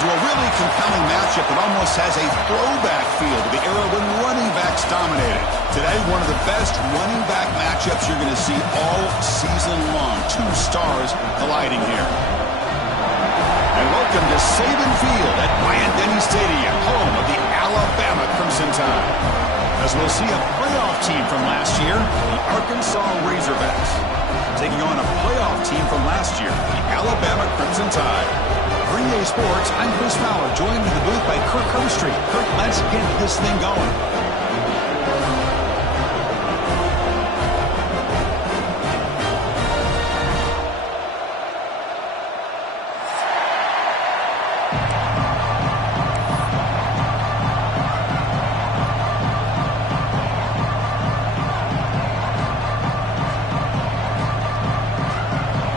into a really compelling matchup that almost has a throwback feel to the era when running backs dominated. Today, one of the best running back matchups you're going to see all season long. Two stars colliding here. And welcome to Saban Field at Bryant-Denny Stadium, home of the Alabama Crimson Tide. As we'll see a playoff team from last year, the Arkansas Razorbacks, taking on a playoff team from last year, the Alabama Crimson Tide. For EA Sports, I'm Chris Fowler, joined in the booth by Kirk Herbstreit. Kirk, let's get this thing going.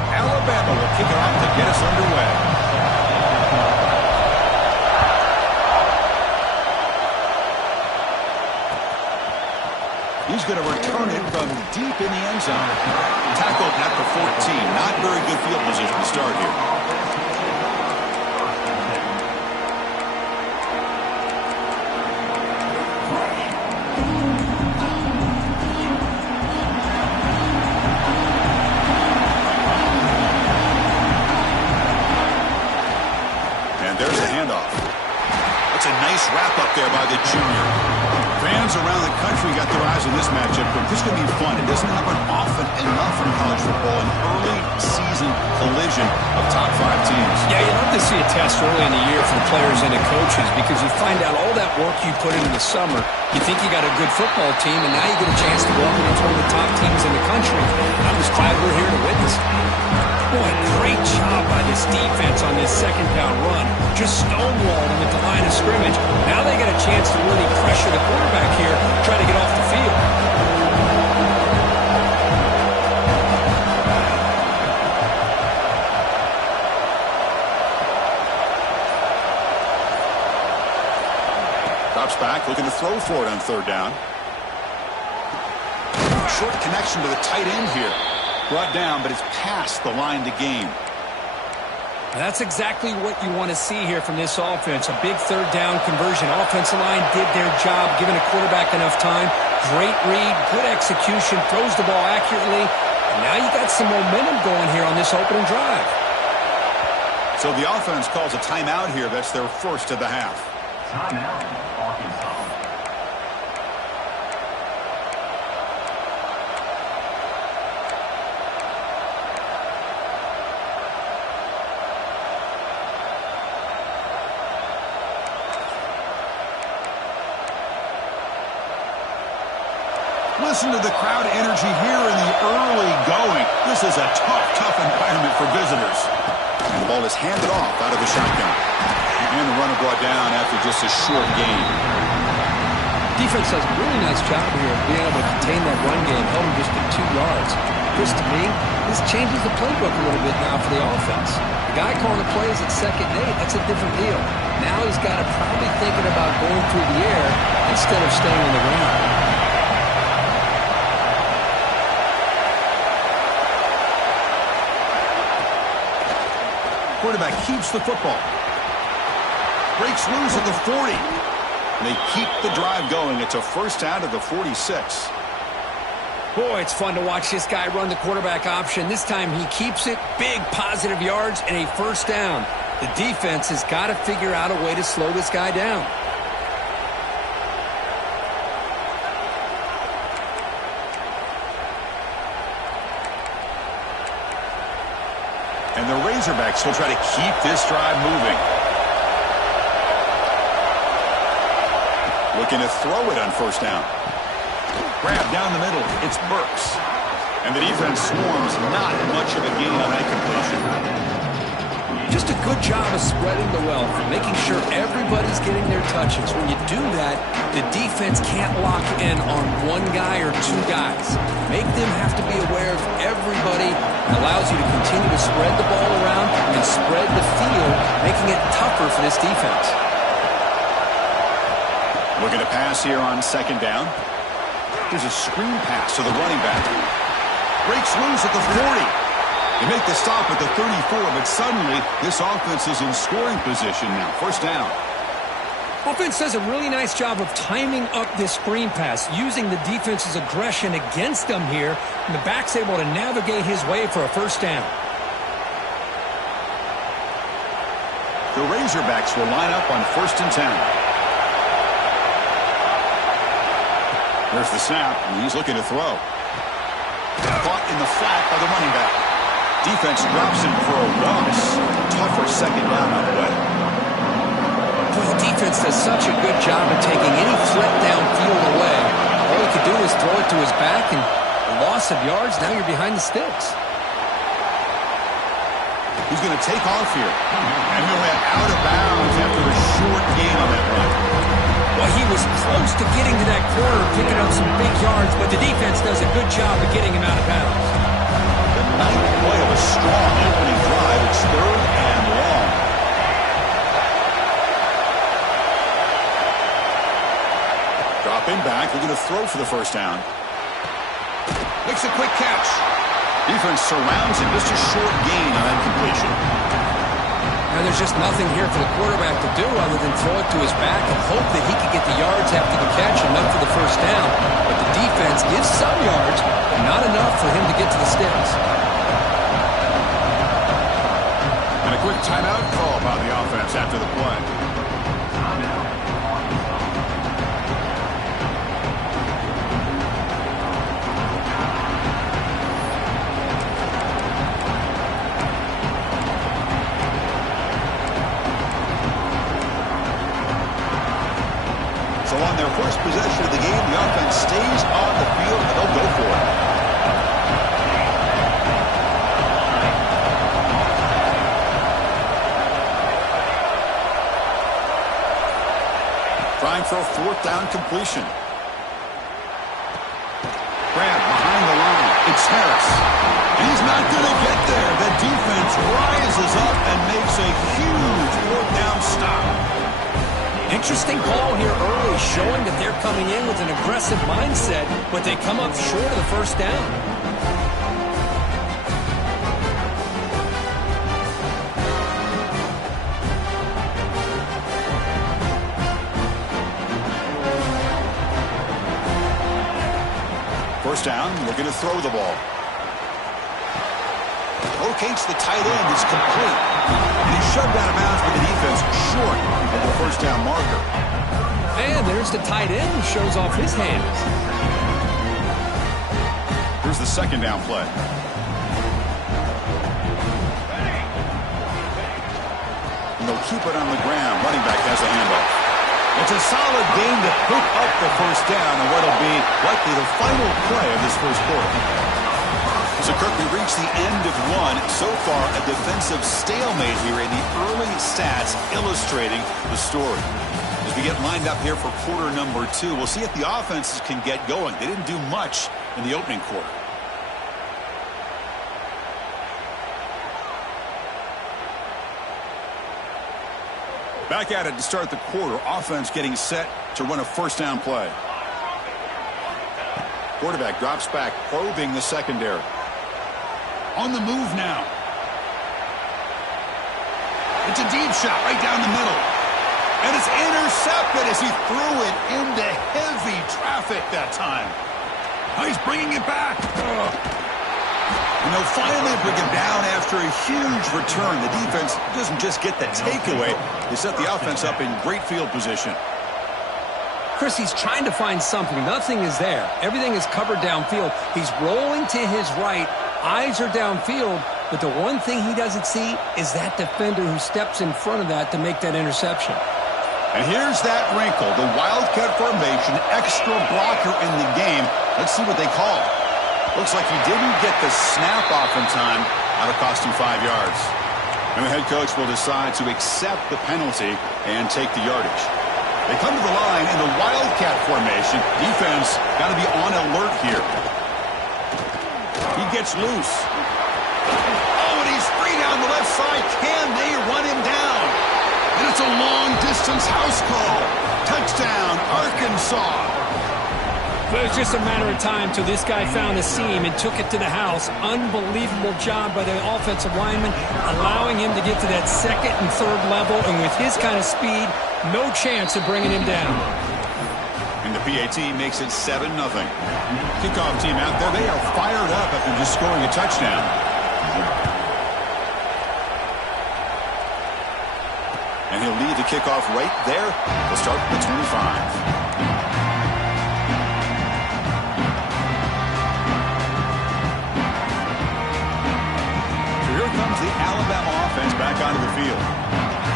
Alabama will kick it off to get us underway. He's going to return it from deep in the end zone. Tackled at the 14. Not very good field position to start here. And there's the handoff. That's a nice wrap up there by the junior. Fans around the country got their eyes on this matchup, but this is going to be fun. It doesn't happen often enough in college football, an early season collision of top 5 teams. Yeah, you love to see a test early in the year for the players and the coaches because you find out all that work you put into the summer. You think you got a good football team, and now you get a chance to go up against one of the top teams in the country. I'm just glad we're here to witness it. Boy, great job by this defense on this second down run. Just stonewalled them at the line of scrimmage. Now they get a chance to really pressure the quarterback here, try to get off the field. Drops back, looking to throw for it on third down. Short connection to the tight end here. Brought down, but it's past the line to gain. That's exactly what you want to see here from this offense. A big third down conversion. Offensive line did their job, giving a quarterback enough time. Great read, good execution, throws the ball accurately. And now you got some momentum going here on this opening drive. So the offense calls a timeout here. That's their first of the half. Timeout, Arkansas. Listen to the crowd energy here in the early going. This is a tough environment for visitors. And the ball is handed off out of the shotgun. And the runner brought down after just a short gain. Defense does a really nice job here of being able to contain that run game, held him just at 2 yards. Chris, to me, this changes the playbook a little bit now for the offense. The guy calling the plays at 2nd and 8, that's a different deal. Now he's got to probably thinking about going through the air instead of staying on the ground. Quarterback keeps the football. Breaks loose at the 40. And they keep the drive going. It's a first down to the 46. Boy, it's fun to watch this guy run the quarterback option. This time he keeps it. Big positive yards and a first down. The defense has got to figure out a way to slow this guy down. And the Razorbacks will try to keep this drive moving. Looking to throw it on first down. Grab down the middle. It's Burks. And the defense swarms. Not much of a gain on that completion. Just a good job of spreading the wealth, making sure everybody's getting their touches. When you do that, the defense can't lock in on one guy or 2 guys. Make them have to be aware of everybody. It allows you to continue to spread the ball around and spread the field, making it tougher for this defense. Looking to pass here on second down. There's a screen pass to the running back. Breaks loose at the 40. They make the stop at the 34, but suddenly this offense is in scoring position now. First down. Offense does a really nice job of timing up this screen pass, using the defense's aggression against them here, and the back's able to navigate his way for a first down. The Razorbacks will line up on 1st and 10. There's the snap, and he's looking to throw. Caught in the flat by the running back. Defense drops him for a loss. Tougher second down on the way. The defense does such a good job of taking any threat downfield away. All he could do is throw it to his back, and a loss of yards, now you're behind the sticks. He's going to take off here. And he'll head out of bounds after a short gain on that run. Well, he was close to getting to that corner, picking up some big yards, but the defense does a good job of getting him out of bounds. The ninth play of a strong opening drive. It's 3rd and long. Dropping back, they're going to throw for the first down. Makes a quick catch. Defense surrounds him. Just a short gain on that completion. Now there's just nothing here for the quarterback to do other than throw it to his back and hope that he can get the yards after the catch, enough for the first down. But the defense gives some yards, but not enough for him to get to the sticks. And a quick timeout call by the offense after the play. So on their first possession of the game, the offense stays on the field and they'll go for it. Trying for a 4th down completion. Grab behind the line. It's Harris. He's not going to get there. The defense rises up and makes a huge 4th down stop. Interesting call here early, showing that they're coming in with an aggressive mindset, but they come up short of the first down. First down, looking to throw the ball. Locates the tight end, is complete. And he's shoved out of bounds with the defense short of the first down marker. And there's the tight end who shows off his hands. Here's the 2nd down play. And they'll keep it on the ground. Running back has the handoff. It's a solid gain to pick up the first down and what'll be likely the final play of this first quarter. So, Kirk, we reached the end of one. So far, a defensive stalemate here in the early stats illustrating the story. As we get lined up here for quarter number 2, we'll see if the offenses can get going. They didn't do much in the opening quarter. Back at it to start the quarter. Offense getting set to run a first down play. Quarterback drops back, probing the secondary. On the move now. It's a deep shot right down the middle. And it's intercepted as he threw it into heavy traffic that time. Oh, he's bringing it back. And they'll finally bring him down after a huge return. The defense doesn't just get the takeaway. They set the offense up in great field position. Chris, he's trying to find something. Nothing is there. Everything is covered downfield. He's rolling to his right. Eyes are downfield. But the one thing he doesn't see is that defender who steps in front of that to make that interception. And here's that wrinkle. The Wildcat formation, extra blocker in the game. Let's see what they call. Looks like he didn't get the snap off in time. That'll cost him 5 yards. And the head coach will decide to accept the penalty and take the yardage. They come to the line in the Wildcat formation. Defense got to be on alert here. He gets loose. Oh, and he's free down the left side. Can they run him down? And it's a long-distance house call. Touchdown, Arkansas. Well, it was just a matter of time till this guy found a seam and took it to the house. Unbelievable job by the offensive lineman, allowing him to get to that second and third level, and with his kind of speed, no chance of bringing him down. And the PAT makes it 7-0. Kickoff team out there, they are fired up after just scoring a touchdown. And he'll lead the kickoff right there to start the 25. Comes the Alabama offense back onto the field.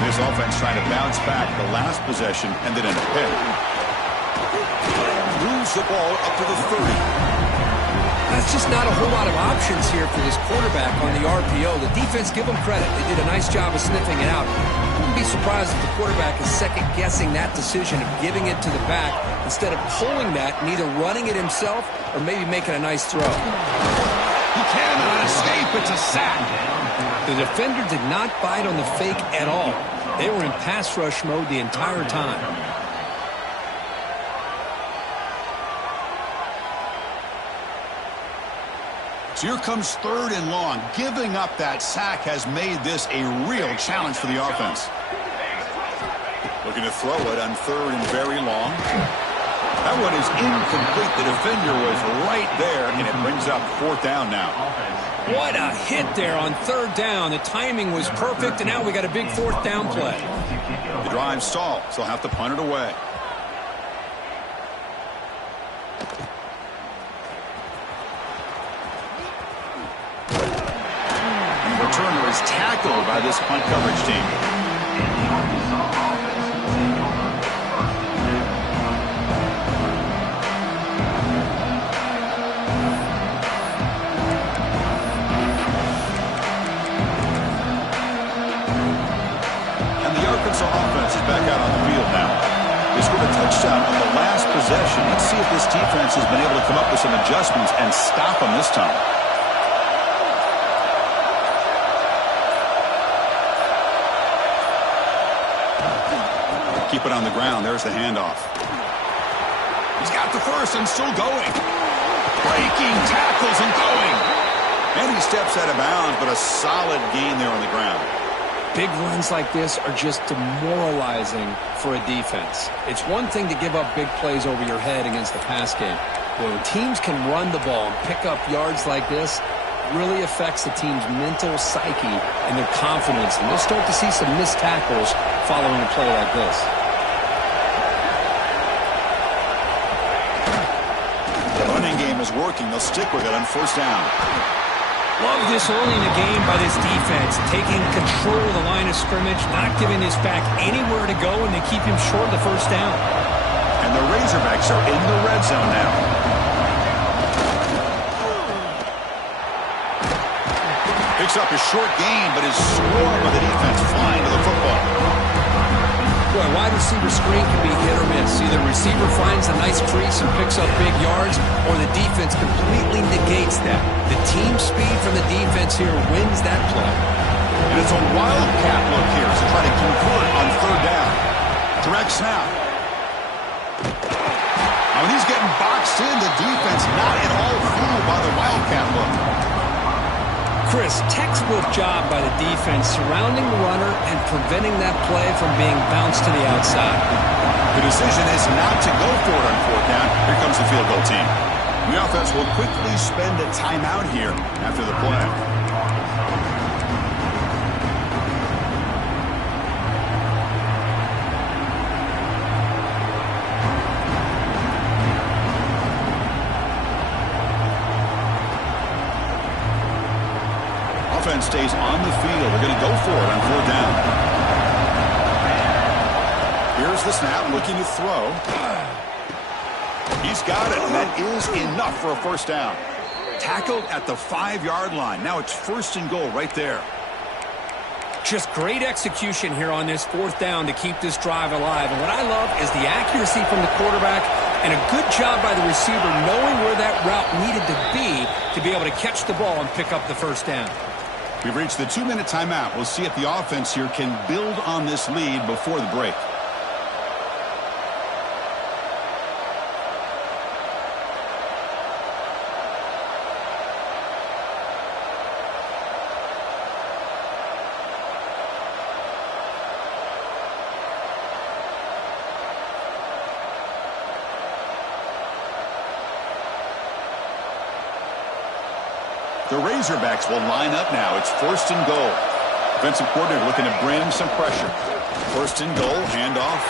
This offense trying to bounce back the last possession and then end up pick. Moves the ball up to the 30. That's just not a whole lot of options here for this quarterback on the RPO. The defense, give them credit. They did a nice job of sniffing it out. I wouldn't be surprised if the quarterback is second-guessing that decision of giving it to the back instead of pulling that and either running it himself or maybe making a nice throw. He cannot escape. It's a sack. The defender did not bite on the fake at all. They were in pass rush mode the entire time. So here comes 3rd and long. Giving up that sack has made this a real challenge for the offense. Looking to throw it on 3rd and very long. That one is incomplete. The defender was right there, and it brings up 4th down now. What a hit there on 3rd down. The timing was perfect, and now we got a big 4th down play. The drive stalled, so they'll have to punt it away. And the returner is tackled by this punt coverage team. Offense is back out on the field now. They scored a touchdown on the last possession. Let's see if this defense has been able to come up with some adjustments and stop them this time. Keep it on the ground. There's the handoff. He's got the first and still going. Breaking tackles and going. And he steps out of bounds, but a solid gain there on the ground. Big runs like this are just demoralizing for a defense. It's one thing to give up big plays over your head against the pass game. But when teams can run the ball and pick up yards like this, it really affects the team's mental psyche and their confidence. And we'll start to see some missed tackles following a play like this. The running game is working. They'll stick with it on 1st down. Love this early in the game by this defense, taking control of the line of scrimmage, not giving this back anywhere to go, and they keep him short of the 1st down. And the Razorbacks are in the red zone now. Picks up a short gain, but is swarmed by the defense flying to the football. Boy, wide receiver screen can be hit or miss. Either receiver finds a nice crease and picks up big yards, or the defense completely negates that. The team speed from the defense here wins that play. And it's a wildcat look here to try to convert on 3rd down. Direct snap. Now, when he's getting boxed in, the defense not at all fooled by the wildcat look. Chris, textbook job by the defense surrounding the runner and preventing that play from being bounced to the outside. The decision is not to go for it on 4th down. Here comes the field goal team. The offense will quickly spend a timeout here after the play. Offense stays on the field. They're going to go for it on 4th down. Here's the snap, looking to throw. He's got it, and that is enough for a 1st down. Tackled at the 5-yard line. Now it's 1st and goal right there. Just great execution here on this 4th down to keep this drive alive. And what I love is the accuracy from the quarterback and a good job by the receiver knowing where that route needed to be able to catch the ball and pick up the 1st down. We've reached the 2-minute timeout. We'll see if the offense here can build on this lead before the break. The Razorbacks will line up now. It's 1st and goal. Defensive coordinator looking to bring some pressure. 1st and goal, handoff.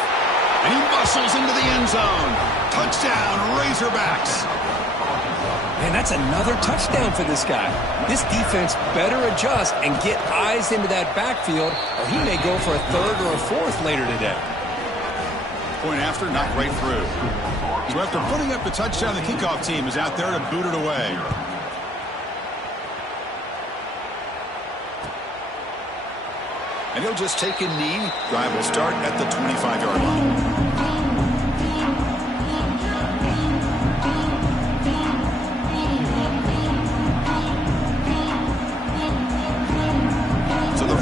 And he muscles into the end zone. Touchdown, Razorbacks. Man, that's another touchdown for this guy. This defense better adjust and get eyes into that backfield, or he may go for a 3rd or a 4th later today. Point after, knocked right through. So after putting up the touchdown, the kickoff team is out there to boot it away. And he'll just take a knee. Drive will start at the 25-yard line.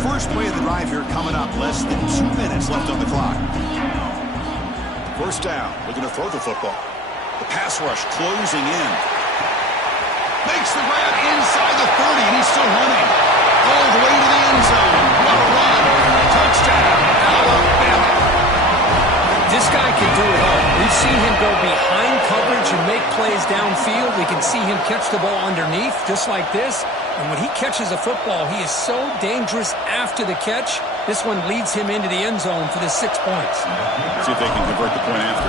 First play of the drive here coming up. Less than 2 minutes left on the clock. 1st down. Looking to throw the football. The pass rush closing in. Makes the grab inside the 30, and he's still running. All the way to the end zone. What a run. Touchdown, Alabama. This guy can do it all. We've seen him go behind coverage and make plays downfield. We can see him catch the ball underneath, just like this. And when he catches a football, he is so dangerous after the catch. This one leads him into the end zone for the 6 points. See if they can convert the point after.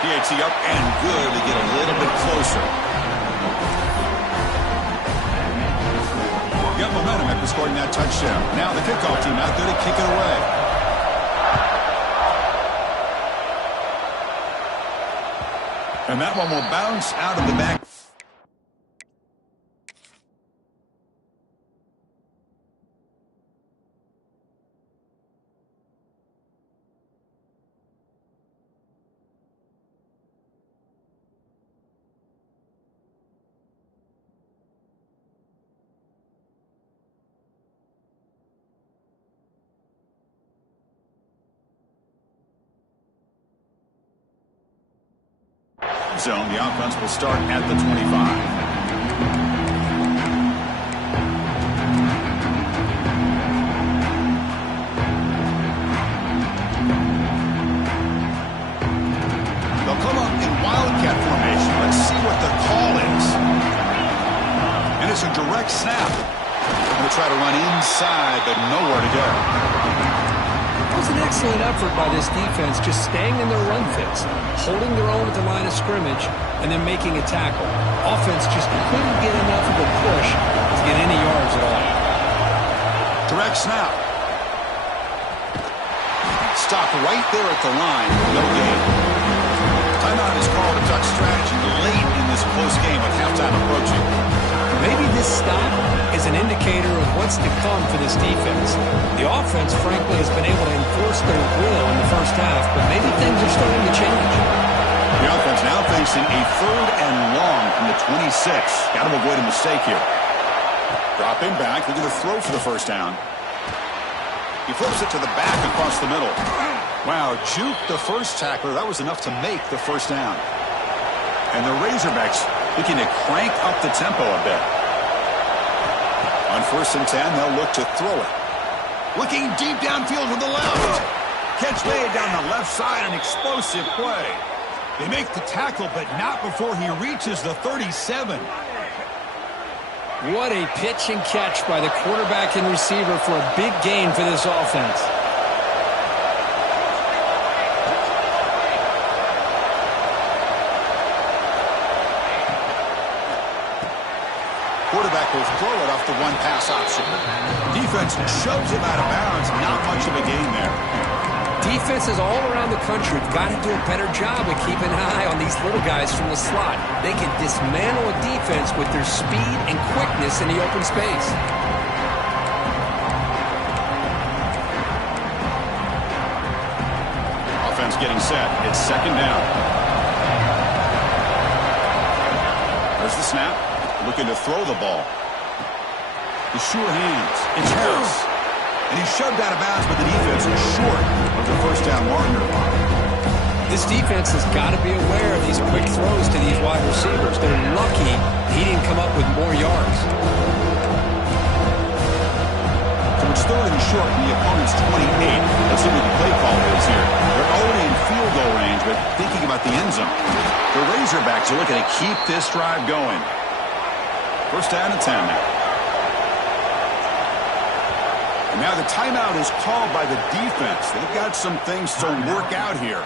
PAT up and good to get a little bit closer. Got momentum after scoring that touchdown. Now the kickoff team out there to kick it away. And that one will bounce out of the back. Zone. The offense will start at the 25. They'll come up in wildcat formation. Let's see what the call is. And it's a direct snap. They'll try to run inside, but nowhere to go. It was an excellent effort by this defense, just staying in their run fits, holding their own at the line of scrimmage, and then making a tackle. Offense just couldn't get enough of a push to get any yards at all. Direct snap. Stop right there at the line. No gain. Timeout is called a duck strategy late in this close game with halftime approaching. Maybe this stop is an indicator of what's to come for this defense. The offense, frankly, has been able to enforce their will in the first half, but maybe things are starting to change. The offense now facing a 3rd and long from the 26. Got to avoid a mistake here. Dropping back. They're going to throw for the 1st down. He flips it to the back across the middle. Wow, juked the first tackler. That was enough to make the 1st down. And the Razorbacks looking to crank up the tempo a bit. On 1st and 10, they'll look to throw it. Looking deep downfield to the left. Catch made down the left side, an explosive play. They make the tackle, but not before he reaches the 37. What a pitch and catch by the quarterback and receiver for a big gain for this offense. Quarterback will throw it off the one pass option. Defense shoves him out of bounds. Not much of a gain there. Defenses all around the country have got to do a better job of keeping an eye on these little guys from the slot. They can dismantle a defense with their speed and quickness in the open space. Offense getting set. It's 2nd down. There's the snap. Looking to throw the ball. The sure hands. It's Harris. And he's shoved out of bounds, but the defense is short of the 1st down marker. This defense has got to be aware of these quick throws to these wide receivers. They're lucky he didn't come up with more yards. So it's 3rd and short from the opponent's 28. Let's see what the play call is here. They're already in field goal range, but thinking about the end zone. The Razorbacks are looking to keep this drive going. First down and 10 now. And now the timeout is called by the defense. They've got some things to work out here.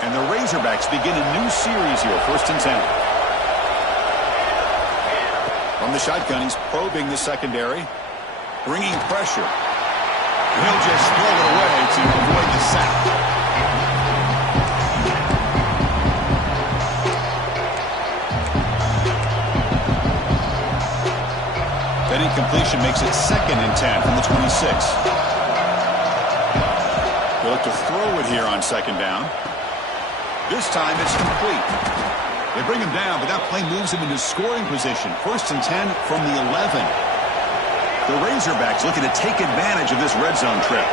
And the Razorbacks begin a new series here. First and 10. From the shotgun, he's probing the secondary, bringing pressure. He'll just throw it away to avoid the sack. That incompletion makes it 2nd and 10 from the 26. They'll look to throw it here on 2nd down. This time it's complete. They bring him down, but that play moves him into scoring position. 1st and 10 from the 11. The Razorbacks looking to take advantage of this red zone trip.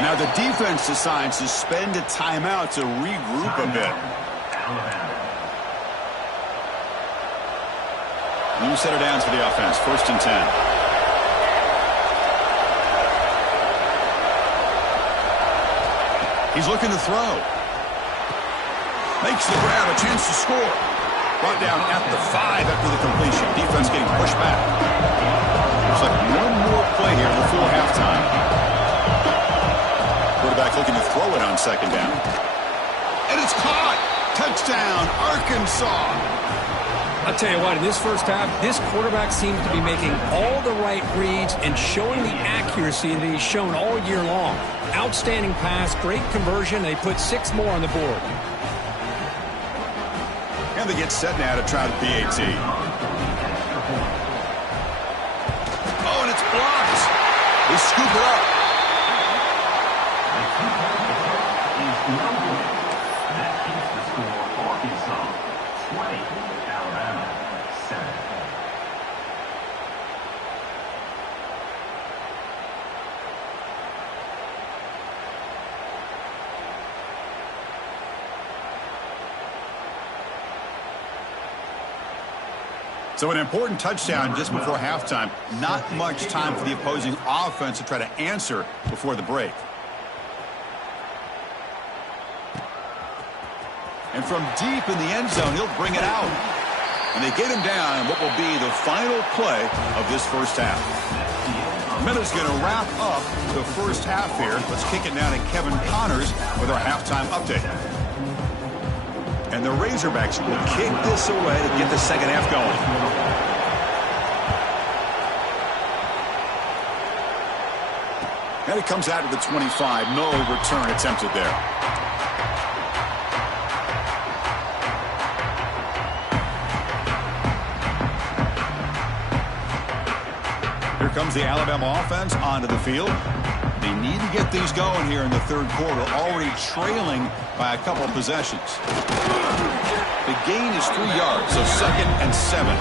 And now the defense decides to spend a timeout to regroup a bit. New set of downs for the offense. 1st and 10. He's looking to throw. Makes the grab, a chance to score. Brought down at the 5 after the completion. Defense getting pushed back. Looks like one more play here before halftime. Quarterback looking to throw it on 2nd down. And it's caught. Touchdown, Arkansas. I'll tell you what, in this first half, this quarterback seems to be making all the right reads and showing the accuracy that he's shown all year long. Outstanding pass, great conversion. They put 6 more on the board. And they get set now to try the PAT. Oh, and it's blocked. They scoop it up. That keeps the score Arkansas 20, Alabama 7. So an important touchdown just before halftime. Not much time for the opposing offense to try to answer before the break. And from deep in the end zone, he'll bring it out. And they get him down in what will be the final play of this first half. Minutes going to wrap up the first half here. Let's kick it down to Kevin Connors with our halftime update. And the Razorbacks will kick this away to get the second half going. And it comes out to the 25. No return attempted there. Here comes the Alabama offense onto the field. They need to get things going here in the third quarter, already trailing by a couple possessions. The gain is 3 yards, so 2nd and 7.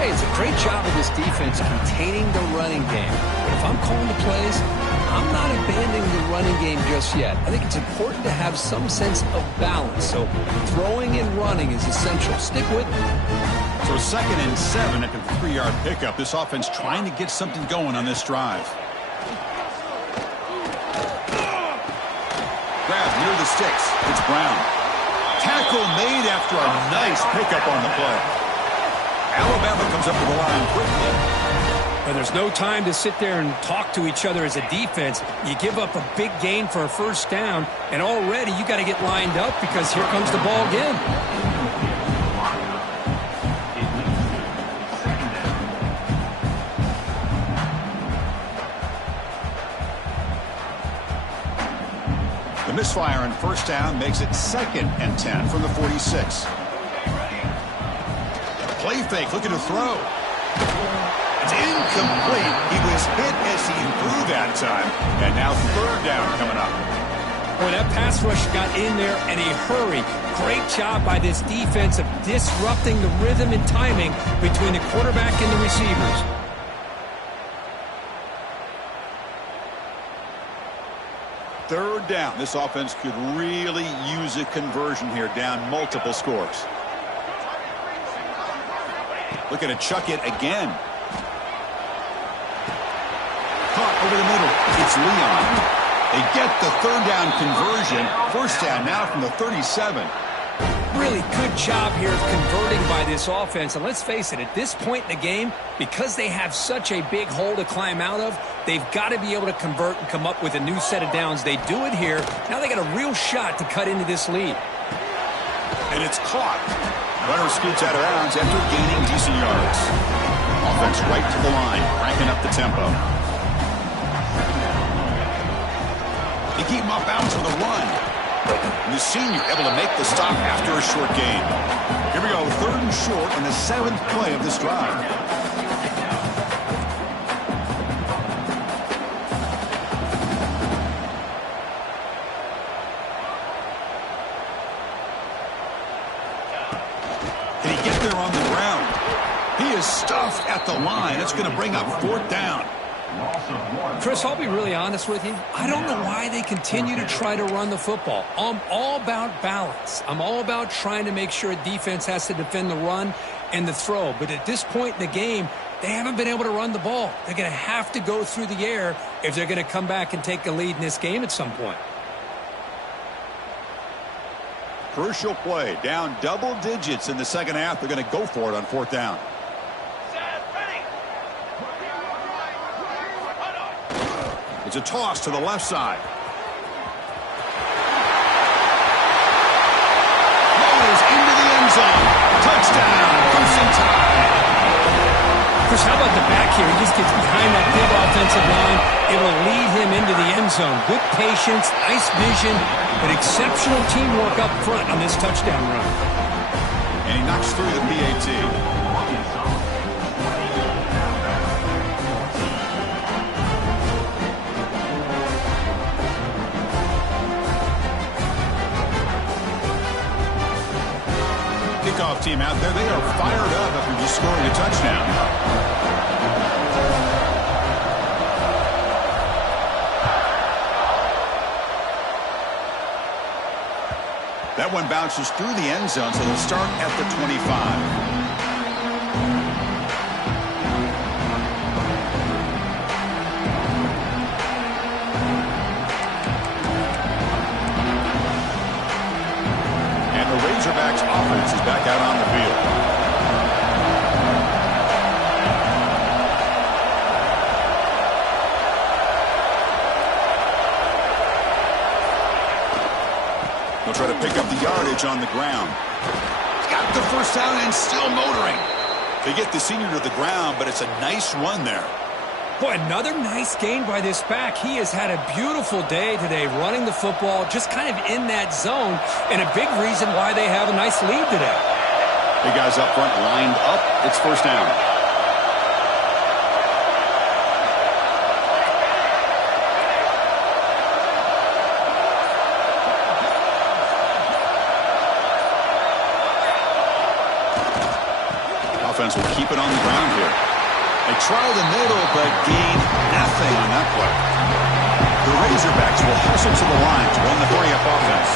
Hey, it's a great job of this defense containing the running game. But if I'm calling the plays, I'm not abandoning the running game just yet. I think it's important to have some sense of balance. So throwing and running is essential. Stick with me. So 2nd and 7 after the 3-yard pickup. This offense trying to get something going on this drive. Grab near the sticks. It's Brown. Tackle made after a nice pickup on the play. Alabama comes up to the line quickly. But there's no time to sit there and talk to each other as a defense. You give up a big gain for a first down, and already you got to get lined up because here comes the ball again. Misfire on first down makes it 2nd and 10 from the 46. Play fake, looking to throw. It's incomplete. He was hit as he threw that time. And now 3rd down coming up. Boy, that pass rush got in there in a hurry. Great job by this defense of disrupting the rhythm and timing between the quarterback and the receivers. 3rd down. This offense could really use a conversion here, down multiple scores. Looking to chuck it again. Caught over the middle. It's Leon. They get the third down conversion. First down now from the 37. Really good job here of converting by this offense. And let's face it, at this point in the game, because they have such a big hole to climb out of, they've got to be able to convert and come up with a new set of downs. They do it here. Now they got a real shot to cut into this lead. And it's caught. Runner scoots out of bounds after gaining decent yards. Offense right to the line, cranking up the tempo. They keep him off bounds with a run. And the senior able to make the stop after a short gain. Here we go, 3rd and short in the 7th play of this drive. Can he get there on the ground? He is stuffed at the line. It's going to bring up 4th down. Chris, I'll be really honest with you. I don't know why they continue to try to run the football. I'm all about balance. I'm all about trying to make sure defense has to defend the run and the throw. But at this point in the game, they haven't been able to run the ball. They're going to have to go through the air if they're going to come back and take a lead in this game at some point. Crucial play. Down double digits in the second half. They're going to go for it on 4th down. It's a toss to the left side. Rolls into the end zone. Touchdown, Ncaa. Chris, how about the back here? He just gets behind that big offensive line. It will lead him into the end zone. Good patience, nice vision, but exceptional teamwork up front on this touchdown run. And he knocks through the PAT. Kickoff team out there, they are fired up after just scoring a touchdown. That one bounces through the end zone, so they'll start at the 25. Razorbacks offense is back out on the field. They'll try to pick up the yardage on the ground. Got the first down and still motoring. They get the senior to the ground, but it's a nice run there. Boy, another nice gain by this back. He has had a beautiful day today running the football, just kind of in that zone, and a big reason why they have a nice lead today. Big guys up front lined up. It's first down. Offense will keep it on the ground here. They try the middle, but gain nothing on that play. The Razorbacks will hustle to the line to run the hurry-up offense.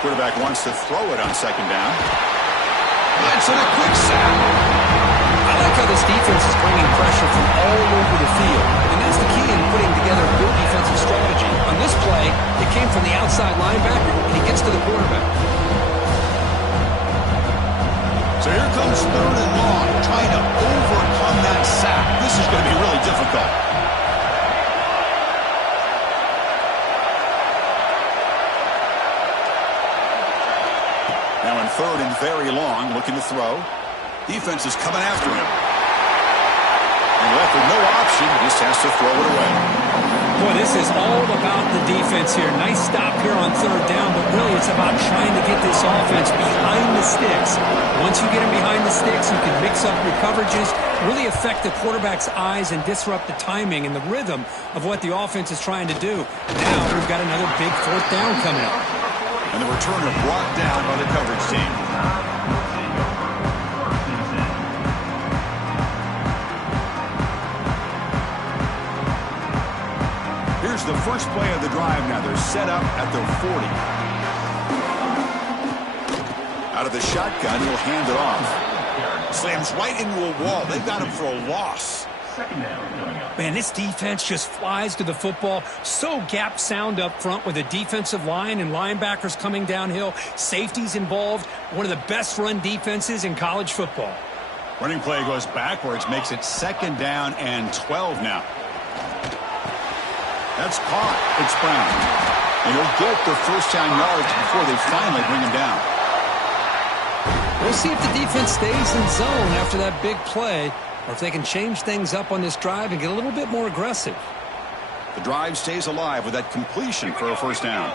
Quarterback wants to throw it on second down. That's a quick sack. I like how this defense is bringing pressure from all over the field. And that's the key in putting together a good defensive strategy. On this play, it came from the outside linebacker, and he gets to the quarterback. So here comes 3rd and long, trying to overcome that sack. This is going to be really difficult. Now in 3rd and very long, looking to throw. Defense is coming after him. And left with no option, just has to throw it away. Boy, this is all about the defense here. Nice stop here on third down, but really it's about trying to get this offense behind the sticks. Once you get them behind the sticks, you can mix up your coverages, really affect the quarterback's eyes and disrupt the timing and the rhythm of what the offense is trying to do. Now we've got another big fourth down coming up. And the returner brought down by the coverage team. Here's the first play of the drive now. They're set up at their 40. Out of the shotgun, he'll hand it off. Slams right into a wall. They've got him for a loss. Man, this defense just flies to the football. So gap sound up front with a defensive line and linebackers coming downhill. Safeties involved. One of the best run defenses in college football. Running play goes backwards, makes it 2nd down and 12 now. That's caught. It's Brown. And he'll get the first down yards before they finally bring him down. We'll see if the defense stays in zone after that big play, or if they can change things up on this drive and get a little bit more aggressive. The drive stays alive with that completion for a first down.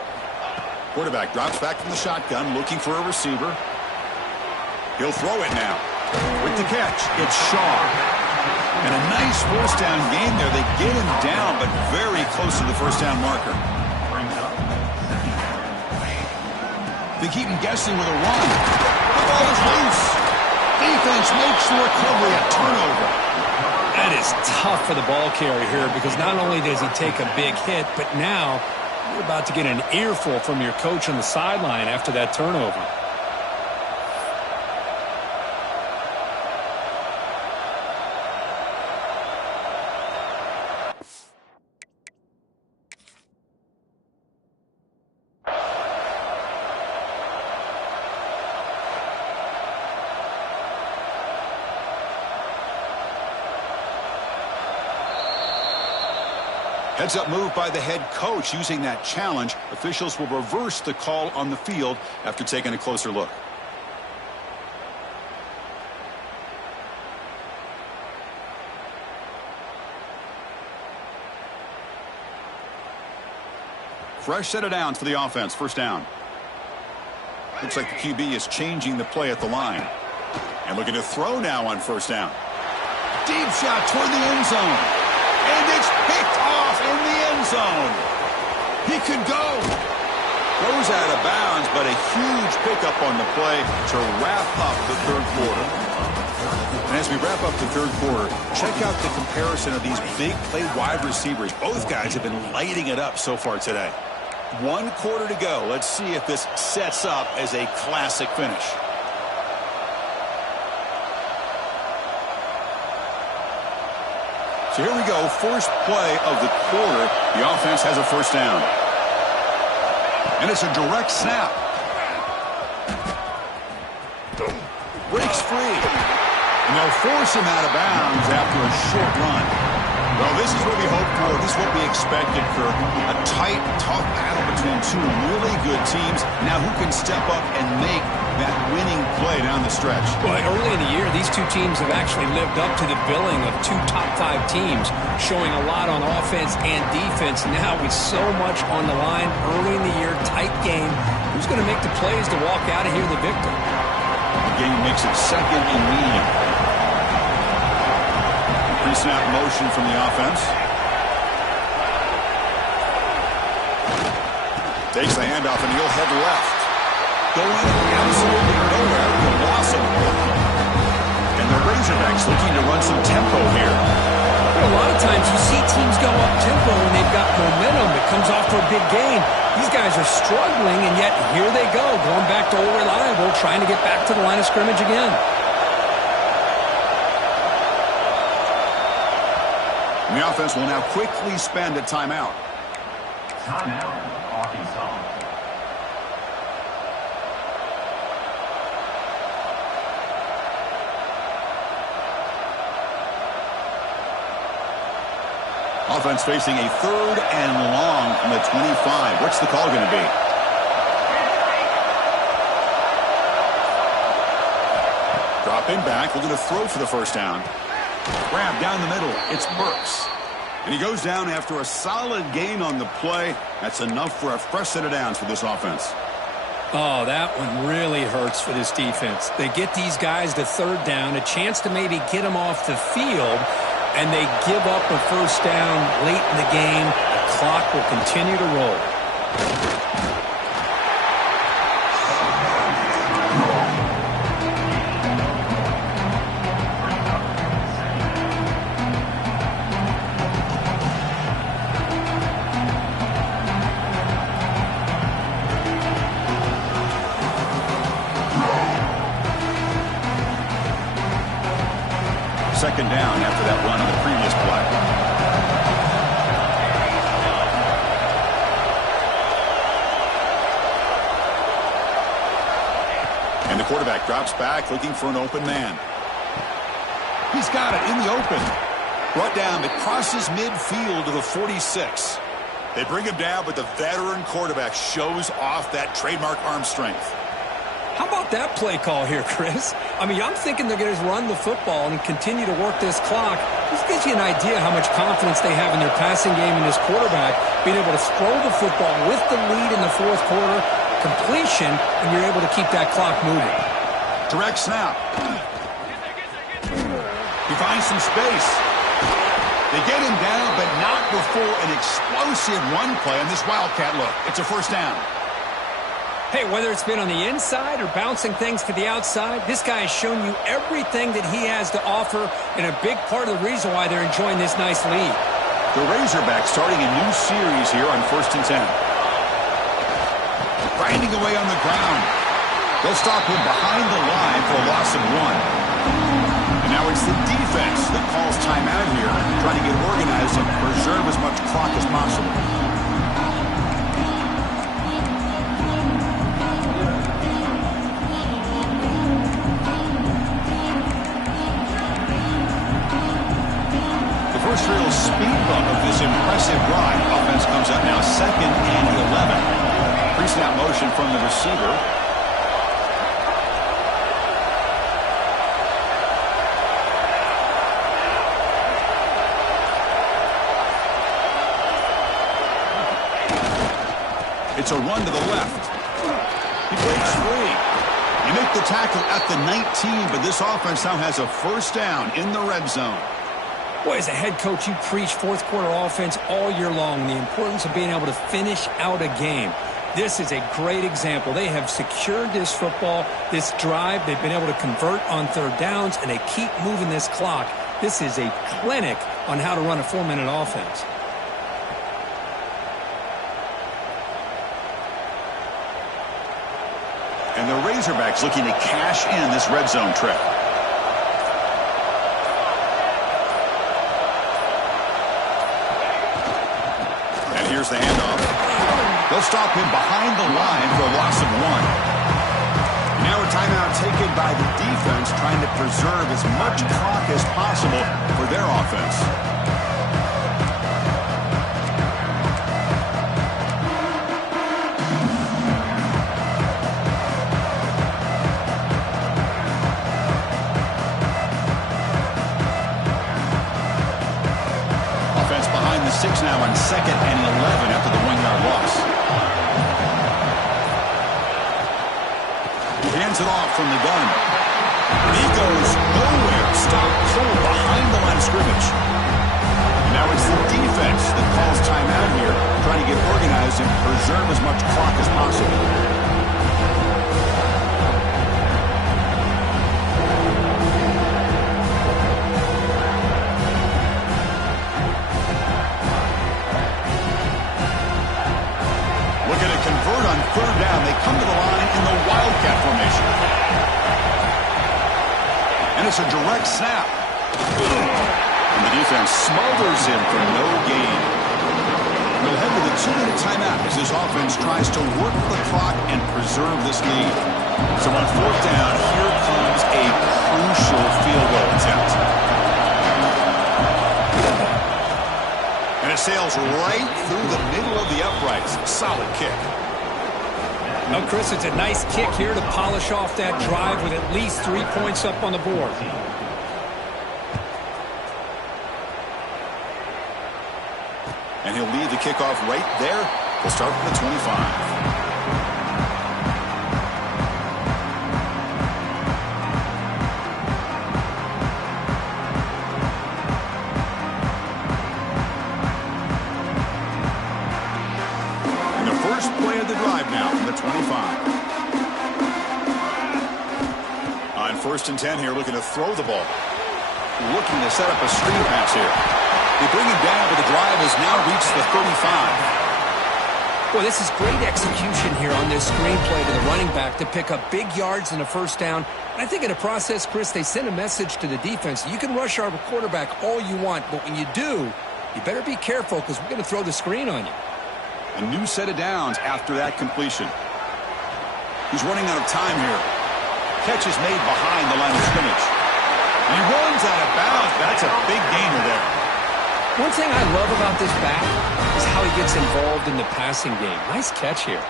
Quarterback drops back from the shotgun, looking for a receiver. He'll throw it now. With the catch, it's Shaw. And a nice first down game there. They get him down, but very close to the first down marker. They keep him guessing with a run. The ball is loose. Defense makes the recovery a turnover. That is tough for the ball carrier here because not only does he take a big hit, but now you're about to get an earful from your coach on the sideline after that turnover. Heads-up move by the head coach using that challenge. Officials will reverse the call on the field after taking a closer look. Fresh set of downs for the offense. First down. Looks like the QB is changing the play at the line. And looking to throw now on first down. Deep shot toward the end zone. And it's picked off in the end zone. He could go. Goes out of bounds, but a huge pickup on the play to wrap up the third quarter. And as we wrap up the third quarter, check out the comparison of these big play wide receivers. Both guys have been lighting it up so far today. 1 quarter to go. Let's see if this sets up as a classic finish. So here we go, first play of the quarter. The offense has a first down. And it's a direct snap. Breaks free. And they'll force him out of bounds after a short run. Well, this is what we hoped for. This is what we expected, Kirk. A tight, tough battle between two really good teams. Now who can step up and make that winning play down the stretch? Well, early in the year, these two teams have actually lived up to the billing of 2 top 5 teams, showing a lot on offense and defense. Now with so much on the line early in the year, tight game, who's going to make the plays to walk out of here the victor? The game makes it 2nd and medium. Pre-snap motion from the offense. Takes the handoff and he'll head left. Going absolutely nowhere. He'll loss him. And the Razorbacks looking to run some tempo here. A lot of times you see teams go up tempo when they've got momentum that comes off for a big game. These guys are struggling, and yet here they go, going back to old reliable, trying to get back to the line of scrimmage again. And the offense will now quickly spend a timeout. Timeout, Arkansas. Offense facing a 3rd and long from the 25. What's the call going to be? Dropping back, looking to throw for the first down. Grab down the middle. It's Burks. And he goes down after a solid gain on the play. That's enough for a fresh set of downs for this offense. Oh, that one really hurts for this defense. They get these guys to third down, a chance to maybe get them off the field, and they give up a first down late in the game. The clock will continue to roll. Second down after that run on the previous play. And the quarterback drops back looking for an open man. He's got it in the open. Brought down. It crosses midfield to the 46. They bring him down, but the veteran quarterback shows off that trademark arm strength. How about that play call here, Chris? I mean, I'm thinking they're going to run the football and continue to work this clock. This gives you an idea how much confidence they have in their passing game and this quarterback being able to throw the football with the lead in the fourth quarter, completion, and you're able to keep that clock moving. Direct snap. He finds some space. They get him down, but not before an explosive run play on this Wildcat look. It's a first down. Hey, whether it's been on the inside or bouncing things to the outside, this guy has shown you everything that he has to offer, and a big part of the reason why they're enjoying this nice lead. The Razorbacks starting a new series here on 1st and 10. Grinding away on the ground. They'll stop him behind the line for a loss of 1. And now it's the defense that calls timeout here, trying to get organized and preserve as much clock as possible. First real speed bump of this impressive drive. Offense comes up now 2nd and 11. Pre-snap motion from the receiver. It's a run to the left. He breaks free. You make the tackle at the 19, but this offense now has a first down in the red zone. Boy, as a head coach, you preach fourth quarter offense all year long, and the importance of being able to finish out a game. This is a great example. They have secured this football, this drive. They've been able to convert on third downs, and they keep moving this clock. This is a clinic on how to run a 4-minute offense. And the Razorbacks looking to cash in this red zone trip. Here's the handoff. They'll stop him behind the line for a loss of 1. Now a timeout taken by the defense, trying to preserve as much clock as possible for their offense. Offense behind the 6 now on 2nd and 11 after the 1-yard loss. He hands it off from the gun. He goes nowhere. Stop cold behind the line of scrimmage. And now it's the defense that calls timeout here, trying to get organized and preserve as much clock as possible. Convert on third down. They come to the line in the Wildcat formation. And it's a direct snap. And the defense smothers him for no gain. We'll head to the 2-minute timeout as this offense tries to work the clock and preserve this lead. So on fourth down, here comes a crucial field goal attempt. And it sails right through the middle of the uprights. Solid kick. Now, Chris, it's a nice kick here to polish off that drive with at least 3 points up on the board. And he'll lead the kickoff right there. We'll start from the 25. First play of the drive now from the 25. On 1st and 10 here, looking to throw the ball. Looking to set up a screen pass here. They bring him down, but the drive has now reached the 35. Well, this is great execution here on this screen play to the running back to pick up big yards and a first down. And I think in the process, Chris, they send a message to the defense. You can rush our quarterback all you want, but when you do, you better be careful because we're going to throw the screen on you. A new set of downs after that completion. He's running out of time here. Catch is made behind the line of scrimmage. He runs out of bounds. That's a big gainer there. One thing I love about this back is how he gets involved in the passing game. Nice catch here.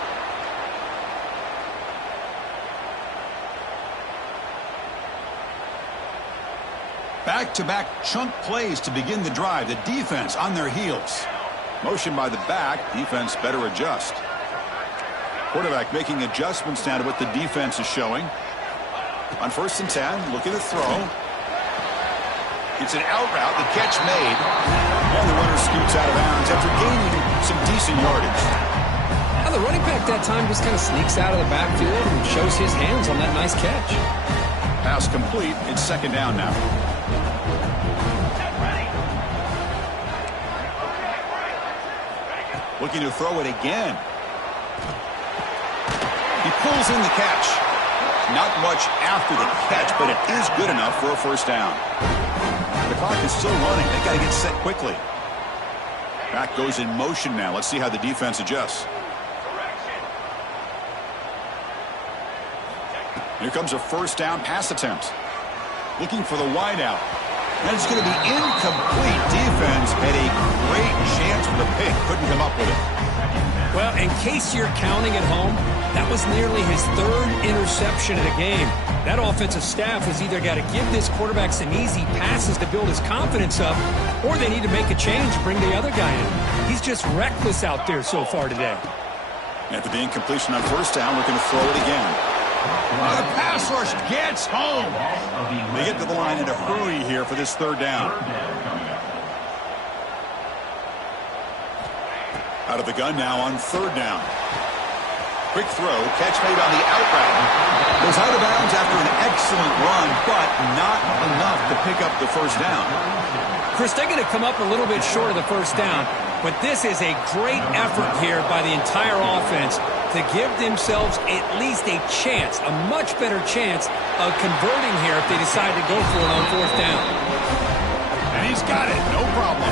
Back-to-back chunk plays to begin the drive. The defense on their heels. Motion by the back. Defense better adjust. Quarterback making adjustments now to what the defense is showing. On 1st and 10, looking to throw. It's an out route. The catch made. And the runner scoots out of bounds after gaining some decent yardage. Now the running back that time just kind of sneaks out of the backfield and shows his hands on that nice catch. Pass complete. It's 2nd down now. Looking to throw it again. He pulls in the catch. Not much after the catch, but it is good enough for a first down. The clock is still running. They got to get set quickly. Back goes in motion now. Let's see how the defense adjusts. Here comes a first down pass attempt. Looking for the wideout. And it's going to be incomplete. Defense had a great chance for the pick. Couldn't come up with it. Well, in case you're counting at home, that was nearly his 3rd interception of the game. That offensive staff has either got to give this quarterback some easy passes to build his confidence up, or they need to make a change and bring the other guy in. He's just reckless out there so far today. After the incompletion on first down, looking to throw it again. The pass rush gets home. They get to the line in a hurry here for this 3rd down. Out of the gun now on 3rd down. Quick throw, catch made on the out route. Goes out of bounds after an excellent run, but not enough to pick up the first down. Chris, they're going to come up a little bit short of the first down, but this is a great effort here by the entire offense to give themselves at least a chance, a much better chance of converting here if they decide to go for it on 4th down. And he's got it, no problem.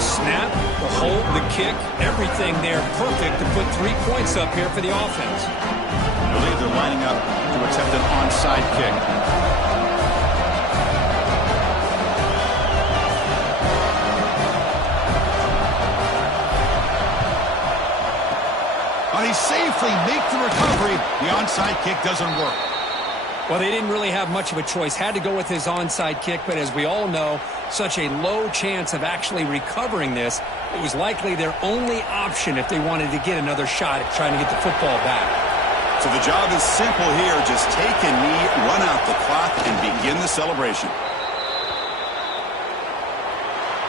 Snap, the hold, the kick, everything there perfect to put 3 points up here for the offense. I believe they're lining up to attempt an onside kick. He safely makes the recovery. The onside kick doesn't work. Well, they didn't really have much of a choice. Had to go with his onside kick, but as we all know, such a low chance of actually recovering this. It was likely their only option if they wanted to get another shot at trying to get the football back. So the job is simple here. Just take a knee, run out the clock, and begin the celebration.